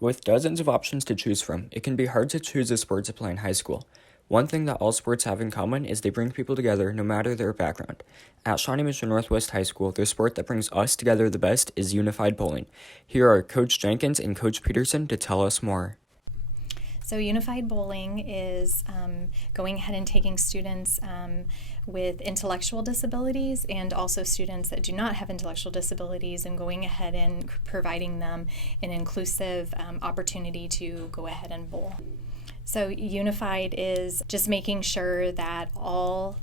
With dozens of options to choose from, it can be hard to choose a sport to play in high school. One thing that all sports have in common is they bring people together no matter their background. At Shawnee Mission Northwest High School, the sport that brings us together the best is unified bowling. Here are Coach Jenkins and Coach Peterson to tell us more. So unified bowling is going ahead and taking students with intellectual disabilities and also students that do not have intellectual disabilities and going ahead and providing them an inclusive opportunity to go ahead and bowl. So unified is just making sure that all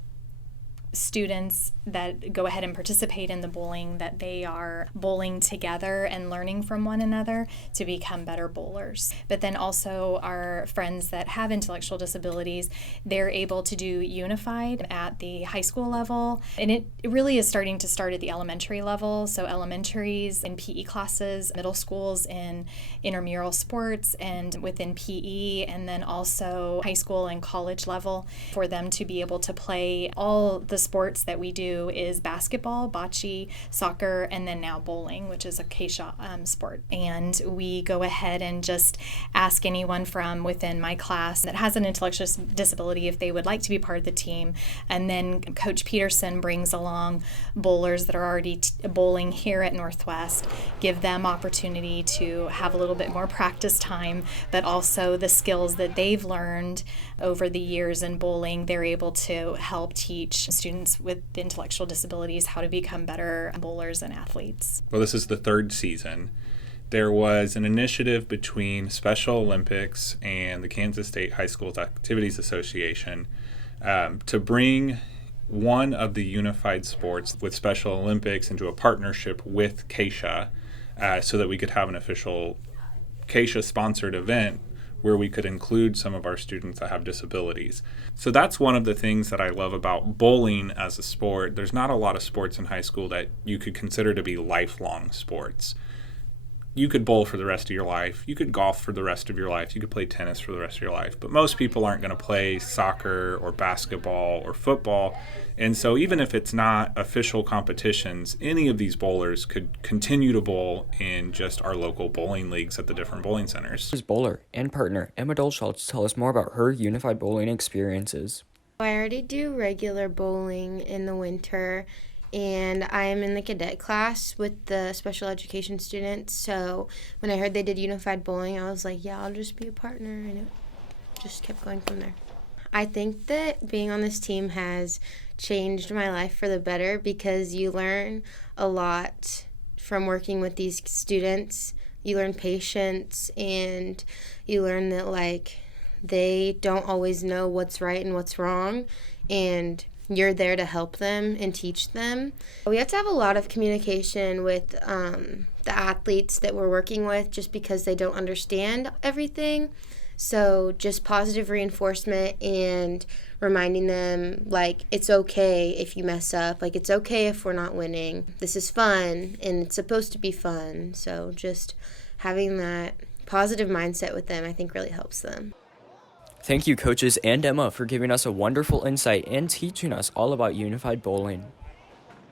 students that go ahead and participate in the bowling, that they are bowling together and learning from one another to become better bowlers. But then also our friends that have intellectual disabilities, they're able to do unified at the high school level. And it really is starting to start at the elementary level. So elementaries in PE classes, middle schools in intramural sports and within PE, and then also high school and college level for them to be able to play all the sports that we do is basketball, bocce, soccer, and then now bowling, which is a K-shot sport. And we go ahead and just ask anyone from within my class that has an intellectual disability if they would like to be part of the team. And then Coach Peterson brings along bowlers that are already bowling here at Northwest, give them opportunity to have a little bit more practice time, but also the skills that they've learned over the years in bowling, they're able to help teach students with intellectual disabilities how to become better bowlers and athletes. Well, this is the third season. There was an initiative between Special Olympics and the Kansas State High Schools Activities Association to bring one of the unified sports with Special Olympics into a partnership with KSHA so that we could have an official KSHA-sponsored event where we could include some of our students that have disabilities. So that's one of the things that I love about bowling as a sport. There's not a lot of sports in high school that you could consider to be lifelong sports. You could bowl for the rest of your life. You could golf for the rest of your life. You could play tennis for the rest of your life. But most people aren't going to play soccer or basketball or football. And so even if it's not official competitions, any of these bowlers could continue to bowl in just our local bowling leagues at the different bowling centers. His bowler and partner, Emma Dolschultz, tell us more about her unified bowling experiences. I already do regular bowling in the winter, and I am in the cadet class with the special education students. So when I heard they did unified bowling, I was like, yeah, I'll just be a partner, and it just kept going from there. I think that being on this team has changed my life for the better because you learn a lot from working with these students. You learn patience, and you learn that, like, they don't always know what's right and what's wrong, and you're there to help them and teach them. We have to have a lot of communication with the athletes that we're working with just because they don't understand everything. So just positive reinforcement and reminding them, like, it's okay if you mess up. Like, it's okay if we're not winning. This is fun, and it's supposed to be fun. So just having that positive mindset with them, I think, really helps them. Thank you, coaches and Emma, for giving us a wonderful insight and teaching us all about unified bowling.